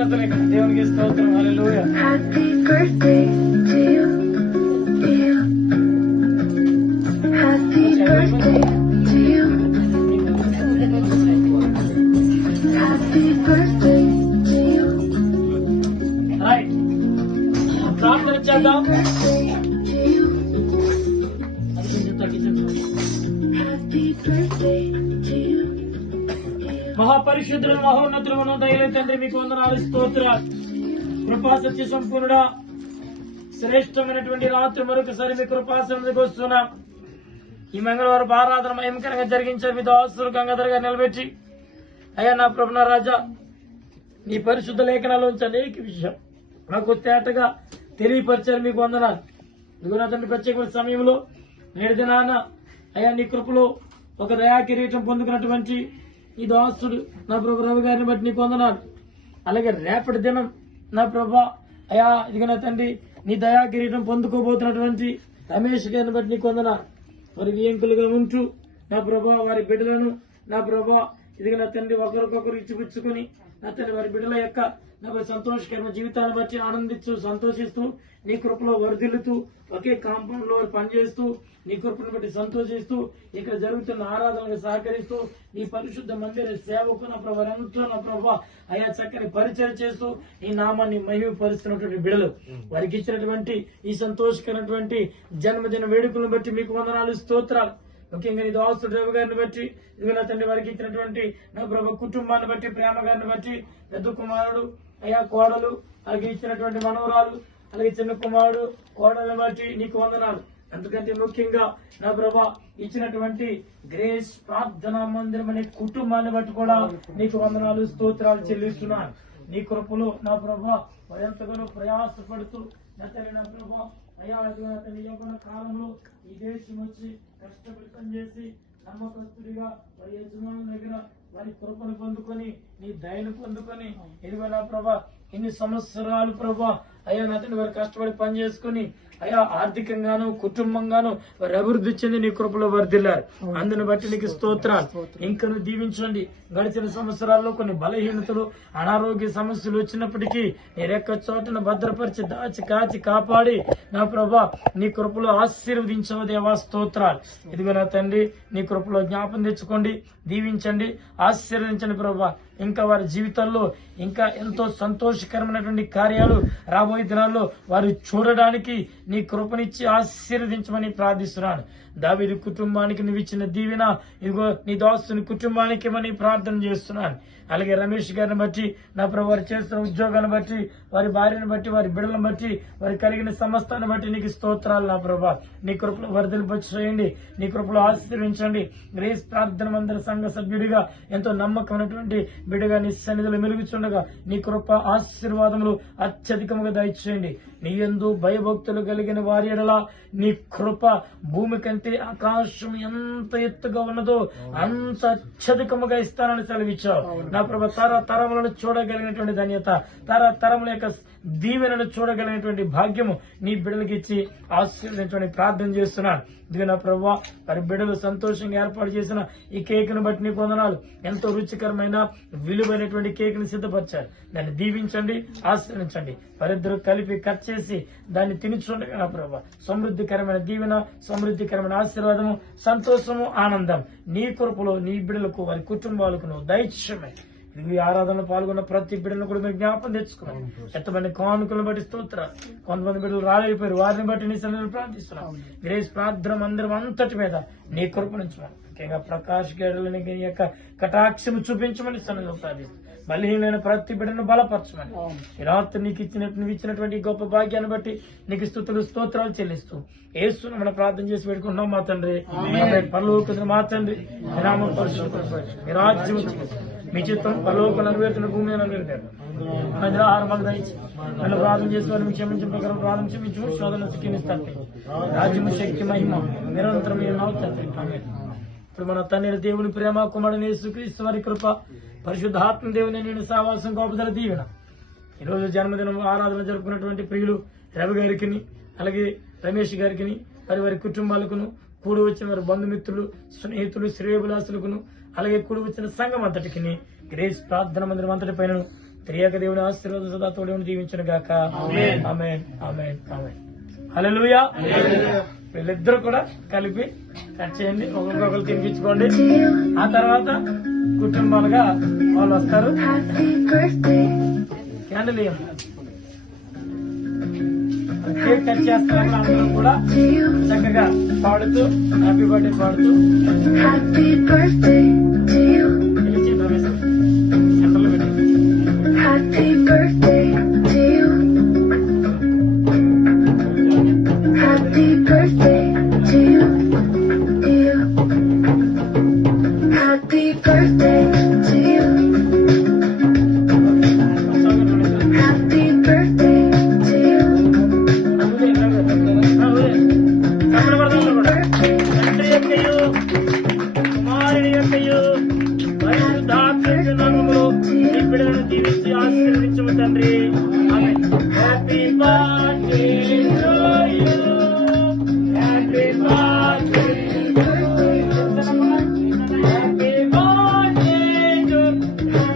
హస్తలేఖ దేవునికి స్తోత్రం. హల్లెలూయా. Happy birthday to you. Happy birthday to you. Happy birthday to you. Right, ప్రార్థన చేద్దాం. Birthday to you. అది కొంచెం తగ్గించండి. Happy birthday to you. మహాపరిశుద్ధుడు మహోన్నతుడు దయలే తండ్రి, మీకు వందనాలు, స్తోత్రాలు. కృపా సత్య సంపూర్ణుడా, శ్రేష్టమైనటువంటి రాత్రి మరొకసారి మీ కృపాసనకు వస్తున్నాం. ఈ మంగళవారం ఆరాధన మహిమకరంగా జరిగించారు. మీ దాసులు గంగాధర్ గారు నిలబెట్టి, అయ్యా నా ప్రభున రాజా, నీ పరిశుద్ధ లేఖనాల్లోంచి అనేక విషయం నాకు తేటగా తెలియపరిచారు. మీకు వందనాలు. ఇదిగో నా తండ్రి, ప్రత్యేకమైన సమయంలో నేడు దినాన అయ్యా నీ కృపలో ఒక దయా కిరీటం పొందుకున్నటువంటి ఈ దాసుడు నా ప్రభు రవి గారిని బట్టి నీకు వందనాలు. అలాగే రేపటి దినం నా ప్రభా అయా ఇదిగో నా తండ్రి, నీ దయా కిరీటం పొందుకోబోతున్నటువంటి రమేష్ గారిని బట్టి నీకు వందనాలు. వారి వియంకులుగా ఉంటూ నా ప్రభా వారి బిడ్డలను నా ప్రభా ఇదిగో నా తండ్రి ఒకరికొకరు ఇచ్చిపుచ్చుకుని నా తండ్రి వారి బిడ్డల యొక్క నా సంతోషకరమైన జీవితాన్ని బట్టి ఆనందిస్తూ సంతోషిస్తూ నీ కృపలో వర్ధిల్లుతూ ఒకే కాంపౌండ్ లో పనిచేస్తూ నీ కృపను బట్టి సంతోషిస్తూ ఇక్కడ జరుగుతున్న ఆరాధనకు సహకరిస్తూ నీ పరిశుద్ధ మందిర సేవకు నా ప్రభా ఎంతో నా ప్రభా అయా చక్కని పరిచయం చేస్తూ ఈ నామాన్ని మహిమపరుస్తున్నటువంటి బిడ్డలు వారికి ఇచ్చినటువంటి ఈ సంతోషకరమైనటువంటి జన్మదిన వేడుకలను బట్టి మీకు వందనాలు, స్తోత్రాలు. ముఖ్యంగా నీ దాసుడు రవి గారిని బట్టి ఇదిగో నా తండ్రి వారికి ఇచ్చినటువంటి నా ప్రభు కుటుంబాన్ని బట్టి, ప్రేమ గారిని బట్టి, పెద్ద కుమారుడు అయా కోడలు అలాగే ఇచ్చినటువంటి మనవరాలు అలాగే చిన్న కుమారుడు కోడలను బట్టి నీకు వందనాలు. ఎందుకంటే ముఖ్యంగా నా ప్రభా ఇచ్చినటువంటి గ్రేస్ ప్రార్థనా మందిరం అనే కుటుంబాన్ని బట్టి కూడా నీకు వందనాలు, స్తోత్రాలు చెల్లిస్తున్నాను. నీ కృపలో నా ప్రభా ఎంతగానో ప్రయాసపడుతూ నా తండ్రి నా ప్రభా అయా అతని యవ్వన కాలంలో ఈ దేశం వచ్చి కష్టపడి పనిచేసి నమ్మకస్తుడిగా వారి యజమాని దగ్గర వారి కృపను పొందుకొని నీ దయను పొందుకొని ఇదిగో నా ప్రభా ఇన్ని సంవత్సరాలు ప్రభా అయ్యా నా తండ్రి వారు కష్టపడి పని చేసుకుని అయా ఆర్థికంగాను కుటుంబంగాను వారు అభివృద్ధి చెంది నీ కృపలో వర్ధిల్లారు. అందుని బట్టి నీకు స్తోత్రాలు. ఇంకను దీవించండి. గడిచిన సంవత్సరాల్లో కొన్ని బలహీనతలు అనారోగ్య సమస్యలు వచ్చినప్పటికీ నీ రెక్క చోటును భద్రపరిచి దాచి కాచి కాపాడి నా ప్రభా నీ కృపలో ఆశీర్వదించవు దేవా, స్తోత్రాలు. ఇదిగో నా తండ్రి నీ కృపలో జ్ఞాపం తెచ్చుకోండి, దీవించండి, ఆశీర్వదించండి ప్రభా. ఇంకా వారి జీవితాల్లో ఇంకా ఎంతో సంతోషకరమైనటువంటి కార్యాలు రాబోయే దినాల్లో వారు చూడడానికి నీ కృపనిచ్చి ఆశీర్వదించమని ప్రార్థిస్తున్నాను. దావీదు కుటుంబానికి నువ్వు ఇచ్చిన దీవెన ఇదిగో నీ దాసుని కుటుంబానికి ఇవ్వని ప్రార్థన చేస్తున్నాను. అలాగే రమేష్ గారిని బట్టి నా ప్రభు వారు చేస్తున్న ఉద్యోగాన్ని బట్టి, వారి భార్యను బట్టి, వారి బిడ్డలను బట్టి, వారి కలిగిన సమస్తాన్ని బట్టి నీకు స్తోత్రాలు. నా ప్రభా నీ కృపలో వర్ధలింప చేయండి, నీ కృపలో ఆశీర్వించండి. గ్రేస్ ప్రార్థన మందిర సంఘ సభ్యుడిగా ఎంతో నమ్మకమైనటువంటి బిడ్డగా నీ సన్నిధిలో మెలుగుచుండగా నీ కృప ఆశీర్వాదములు అత్యధికముగా దయచేయండి. నీ యందు భయభక్తులు కలిగిన వారి ఎడల నీ కృప భూమి కంటే ఆకాశం ఎంత ఎత్తుగా ఉన్నదో అంత అత్యధికముగా ఇస్తానని సెలవిచ్చావు. నా ప్రభు తరములను చూడగలిగినటువంటి ధన్యత, తరముల యొక్క దీవెనను చూడగలిగినటువంటి భాగ్యము నీ బిడ్డలకి ఇచ్చి ఆశీర్వదించమని ప్రార్థన చేస్తున్నాను. ఇదిగో నా ప్రభు వారి బిడ్డలు సంతోషంగా ఏర్పాటు చేసిన ఈ కేక్ ను బట్టి నీకు వందనాలు. ఎంతో రుచికరమైన విలువైనటువంటి కేక్ ని సిద్ధపరిచారు. దాన్ని దీవించండి, ఆశీర్వదించండి. వారిద్దరూ కలిపి కట్ చేసి దాన్ని తినిచుండగా నా ప్రభు సమృద్ధికరమైన దీవెన, సమృద్ధికరమైన ఆశీర్వాదము, సంతోషము, ఆనందం నీ కృపలో నీ బిడ్డలకు వారి కుటుంబాలకు నువ్వు దయచేయమని ఈ ఆరాధనలో పాల్గొన్న ప్రతి బిడ్డలను కూడా మీరు జ్ఞాపకం తెచ్చుకున్నాం. ఎంతమంది కానుకలను బట్టి స్తోత్రాలు. కొంతమంది బిడ్డలు రాలేకపోయారు, వారిని బట్టి నీ సన్నిధిలో ప్రార్థిస్తున్నాం. గ్రేస్ ప్రార్థన మందిరం అంతటి మీద నీ కృపణించమని, ముఖ్యంగా ప్రకాష్ గేడలని నీ యొక్క కటాక్షము చూపించమని సన్నిధిలో ప్రార్థిస్తున్నాం. బలహీనమైన ప్రతి బిడ్డను బలపరచమని ఈ రాత్రి నీకు ఇచ్చినటువంటి గొప్ప భాగ్యాన్ని బట్టి నీకు స్తుతులు, స్తోత్రాలు చెల్లిస్తూ యేసు మనం ప్రార్థన చేసి పెట్టుకుంటున్నాం. మా తండ్రి పరలోకం, మా తండ్రి మీ నామం పరిశుద్ధపరచబడి మీ రాజ్యం మీ చిత్తం పరలోకం నెరవేరుతున్న భూమి నెరవేరుతారు. ఆహారం మాకు దయచి నన్ను ప్రార్థన చేసి వారిని క్షమించిన ప్రకారం ప్రార్థన క్షమించు, శోధన శిక్షిస్తాను. రాజ్యము, శక్తి, మహిమ నిరంతరం తండ్రి. ఇప్పుడు మన తండ్రి దేవుని ప్రేమ, కుమారుని యేసుక్రీస్తు వారి కృప, పరిశుద్ధాత్మ దేవుని నేను సావాసం, గొప్పదల దీవెన ఈరోజు జన్మదినం ఆరాధన జరుపుకున్నటువంటి ప్రియులు రవి గారికి, అలాగే రమేష్ గారికి, వారి కుటుంబాలకును, కూడి వచ్చిన వారి బంధుమిత్రులు, స్నేహితులు, శ్రేయభిలాసులకును, అలాగే కూడి వచ్చిన సంఘం అంతటికి గ్రేస్ ప్రార్థన మందిరం అంతటి పైన త్రియేక దేవుని ఆశీర్వాదం సదా తోడి ఉండి దీవించును గాక. ఆమేన్ ఆమేన్ ఆమేన్ ఆమేన్. హల్లెలూయా. వీళ్ళిద్దరు కూడా కలిపి కట్ చేయండి, ఒకరికొకరు తినిపించుకోండి. ఆ తర్వాత కుటుంబాలుగా వాళ్ళు వస్తారు. Happy birthday candle cake cut చేస్తారు. అందరూ కూడా to you. చక్కగా పాడుతూ హ్యాపీ బర్త్డే పాడుతూ Happy birthday to you. పిలిచి రమేష్ సెంటర్లో పెట్టి Happy birthday to you. Happy birthday to you. You. Happy birthday to you. Happy birthday to you. తండ్రి యొక్కయు కుమారుని యొక్కయు పరిశుద్ధాత్మ నామములో ఈ బిడ్డలను దీవించి ఆశీర్వదించము తండ్రి. ఆమేన్. Happy birthday to you. Happy birthday to you. Happy birthday to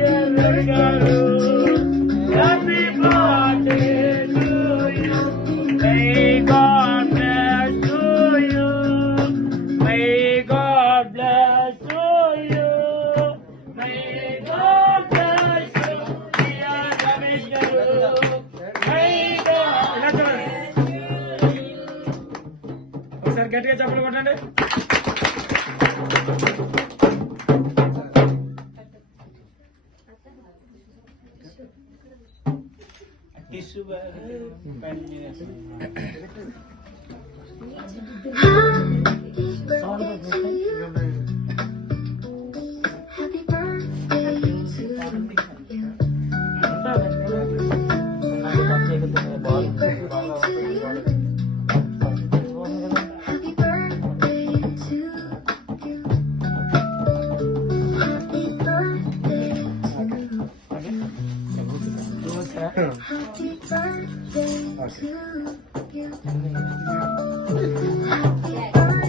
you గారు. Happy birthday to you. May God bless to you. May God bless to you. May God bless you dear Ramesh గారు. May God ఇలా చూడండి. ఒకసారి గట్టిగా చప్పట్లు కొట్టండి. Happy birthday to you. Happy birthday to you. Happy birthday to you. Happy birthday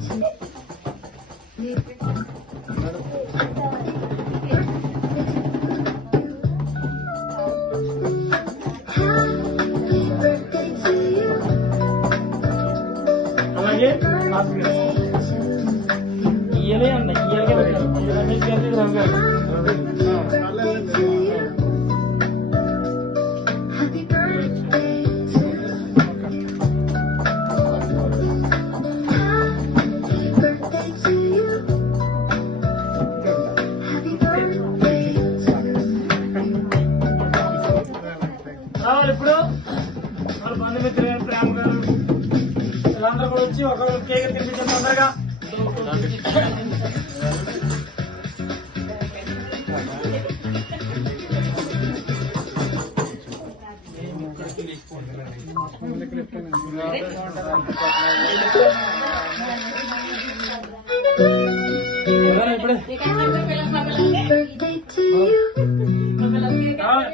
to you. Happy birthday to you. అలాగే ఇయ్యలే అన్న ఇయ్యలకే పెట్టారు. ఇది రమేష్ గారి రవి గారు. Happy birthday to you. Happy birthday to you. Happy birthday to you. రావాలి ఇప్పుడు వాళ్ళ బంధుమిత్రులు ప్రేమ గారు వీళ్ళందరూ కూడా వచ్చి ఒక కేక్ తినిపించండి తొందరగా. ఇప్పుడే Birthday to you.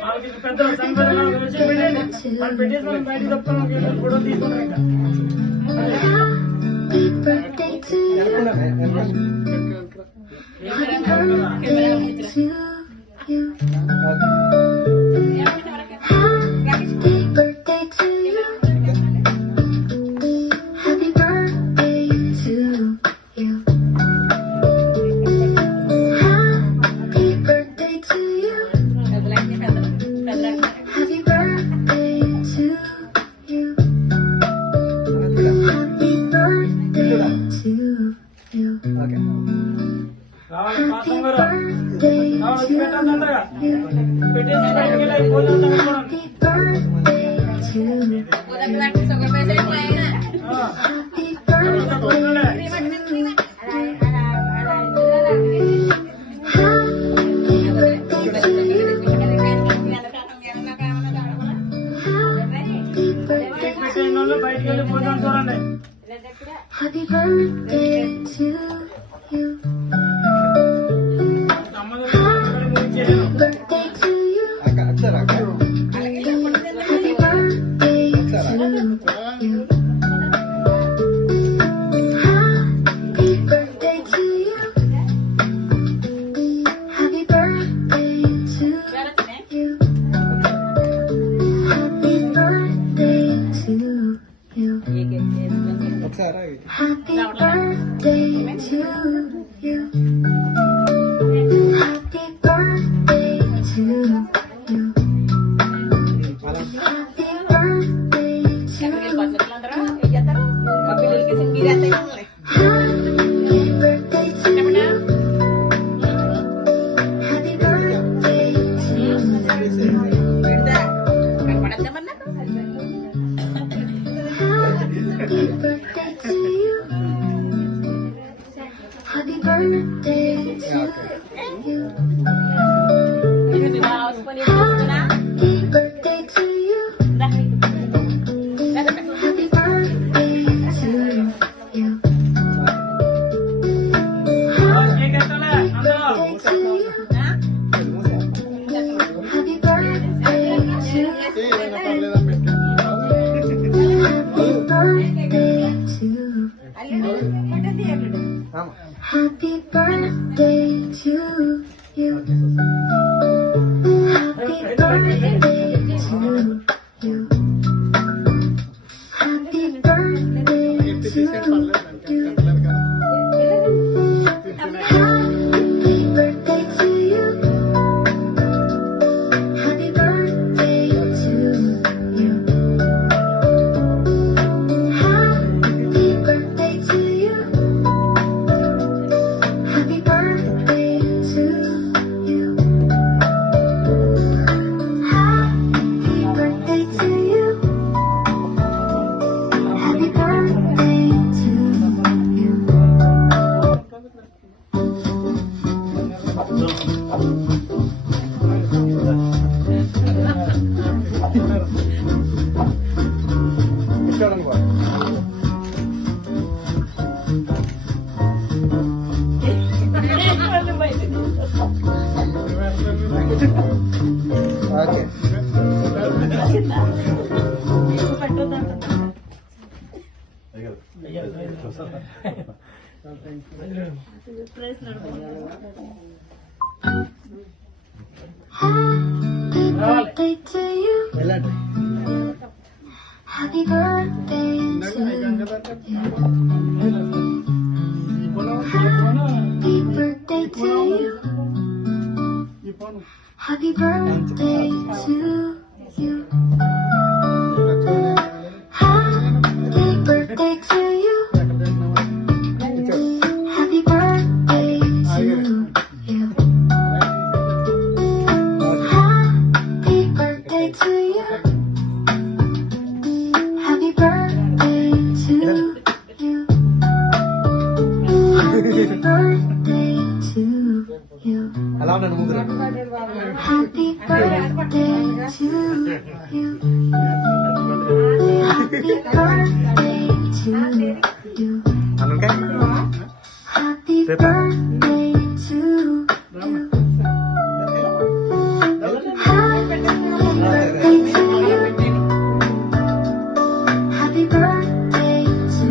వాళ్ళకి పెద్దలు సంపదలు వచ్చి పెట్టండి. వాళ్ళు పెట్టేసి మనం బయటకు తప్పుకున్నాం ఫోటో తీసుకున్నాం. ఇంకా Happy birthday to you. Happy birthday to you. Happy birthday to you. Happy birthday to you. Happy birthday to you. Happy birthday to you. Happy birthday to you. రావాలి పాసం Happy గారు birthday రావాలి to పెట్టండి తొందరగా. you. పెట్టేసి బయటకు వెళ్ళి భోజనం తగ్గుకోండి. Happy birthday to you. Happy birthday to you. Happy birthday to you. Happy birthday to you. బయటకు వెళ్ళి భోజనం చూడండి. Happy birthday to you. సంబంధం Happy birthday to you. Happy birthday to you. Happy birthday to you. Happy birthday to you. Happy birthday to you. Happy birthday to you. Happy birthday to you. Happy birthday to you. Cake ఎత్తాలే అందరూ. Happy birthday to you. Happy birthday to you. Happy birthday to you. Happy birthday to you. Happy birthday to you. Happy birthday to you. Happy birthday to you. Happy birthday to you. Happy birthday to you. Happy birthday to you. Happy birthday to you. Happy birthday to you. Happy birthday to you. Happy birthday to you. Happy birthday to you. Happy birthday to you. Happy birthday to you. Happy birthday to you. Happy birthday to you. అలా నన్ను ముందు Happy birthday to you. Happy birthday to you. అనుకే Happy birthday to you. Happy birthday to you. Happy birthday to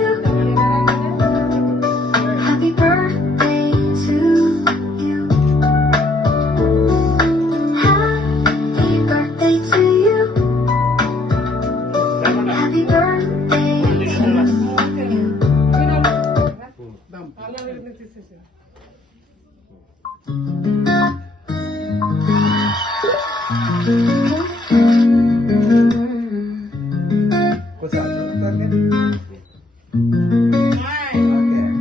you. Happy birthday to you. Happy birthday to you.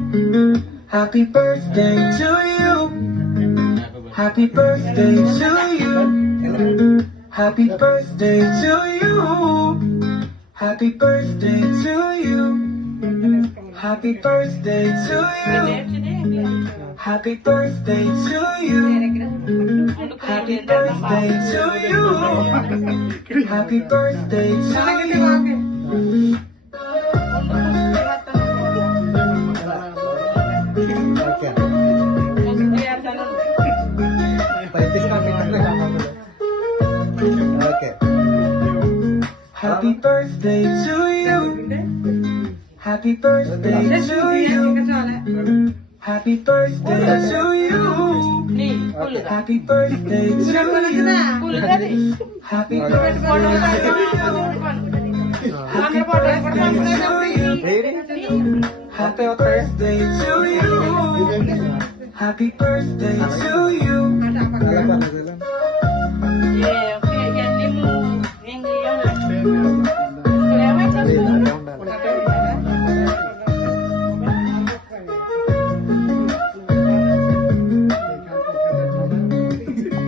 Happy birthday to you. Happy birthday to you. Happy birthday to you. Happy birthday to you. Happy birthday to you. Happy birthday to you. Happy birthday to you. Happy birthday to you. Happy birthday to you. Happy birthday to you. Okay okay Happy birthday to you. Happy birthday to you. Happy birthday to you. Happy birthday to you. Happy birthday to you. Happy birthday to you. Happy birthday to you. Happy birthday to you.